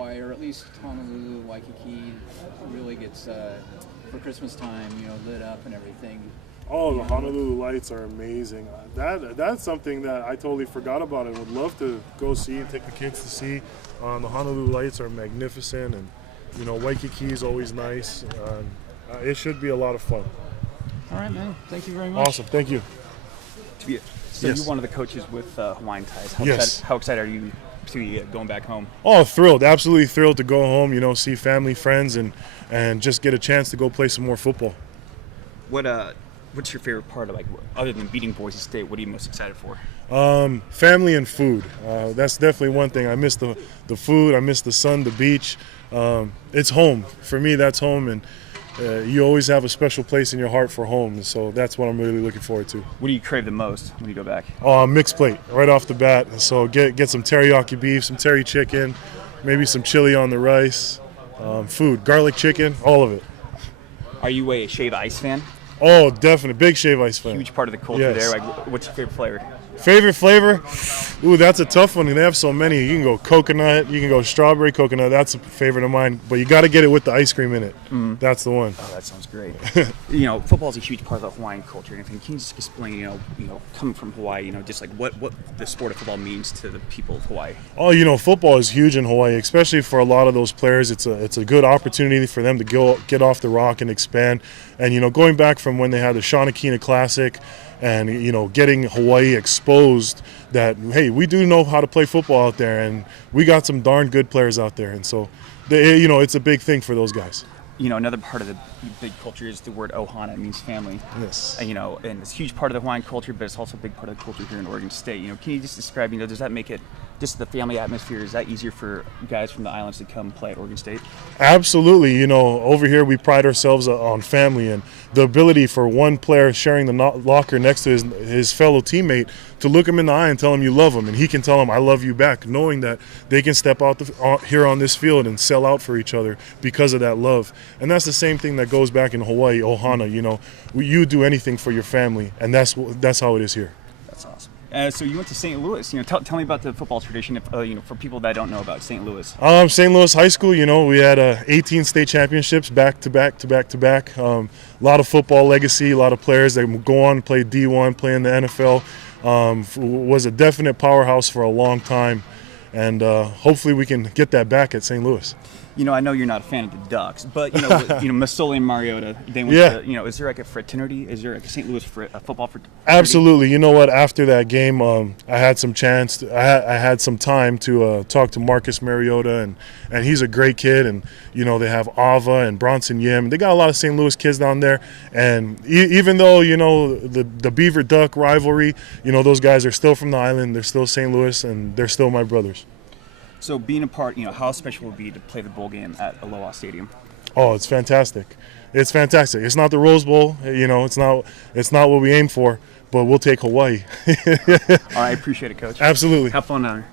Hawaii, or at least Honolulu, Waikiki, really gets for Christmas time, lit up and everything. Oh, the Honolulu lights are amazing. That's something that I totally forgot about. I would love to go see and take the kids to see. The Honolulu lights are magnificent, and Waikiki is always nice. It should be a lot of fun. All right, man. Thank you very much. Awesome. Thank you. So Yes. you're one of the coaches with Hawaiian Ties. Yes. How excited are you to be going back home? Oh, thrilled. Absolutely thrilled to go home, see family, friends, and just get a chance to go play some more football. What's your favorite part of, other than beating Boise State, what are you most excited for? Family and food. That's definitely one thing. I miss the food. I miss the sun, the beach. It's home. For me, that's home, and you always have a special place in your heart for home. So that's what I'm really looking forward to. What do you crave the most when you go back? Mixed plate right off the bat. So get some teriyaki beef, some terry chicken, maybe some chili on the rice, food, garlic chicken, all of it. Are you a Shave Ice fan? Oh, definitely. Big Shave Ice fan. Huge part of the culture Yes. there. What's your favorite flavor? Favorite flavor? Ooh, that's a tough one. They have so many. You can go coconut. You can go strawberry coconut. That's a favorite of mine. But you got to get it with the ice cream in it. That's the one. Oh, that sounds great. Football is a huge part of the Hawaiian culture. And can you just explain, coming from Hawaii, just what the sport of football means to the people of Hawaii? Oh, football is huge in Hawaii, especially for a lot of those players. It's a good opportunity for them to get off the rock and expand. And, going back from when they had the Shawnee Classic and, getting Hawaii exposed that, hey, we do know how to play football out there, and we got some darn good players out there. And so, it's a big thing for those guys. Another part of the big culture is the word ohana. It means family. Yes. And it's a huge part of the Hawaiian culture, but it's also a big part of the culture here in Oregon State. Can you just describe, does that make it just the family atmosphere? Is that easier for guys from the islands to come play at Oregon State? Absolutely. Over here we pride ourselves on family, and the ability for one player sharing the locker next to his fellow teammate to look him in the eye and tell him you love him, and he can tell him I love you back, knowing that they can step out here on this field and sell out for each other because of that love. And that's the same thing that goes back in Hawaii, ohana. You do anything for your family, and that's how it is here. That's awesome. So you went to St. Louis. Tell me about the football tradition, for people that don't know about St. Louis. St. Louis High School, we had 18 state championships back to back. A lot of football legacy, a lot of players that go on and play D1, play in the NFL. Was a definite powerhouse for a long time, and hopefully we can get that back at St. Louis. I know you're not a fan of the Ducks, but Masoli and Mariota, they went to, is there a fraternity? Is there a St. Louis football fraternity? Absolutely. You know what? After that game, I had some chance. I had some time to talk to Marcus Mariota, and he's a great kid. And they have Ava and Bronson Yim. They got a lot of St. Louis kids down there. And even though the Beaver Duck rivalry, those guys are still from the island. They're still St. Louis, and they're still my brothers. So being a part, how special would it be to play the bowl game at Aloha Stadium? Oh, it's fantastic. It's fantastic. It's not the Rose Bowl, it's not what we aim for, but we'll take Hawaii. All right, I appreciate it, Coach. Absolutely. Have fun down there.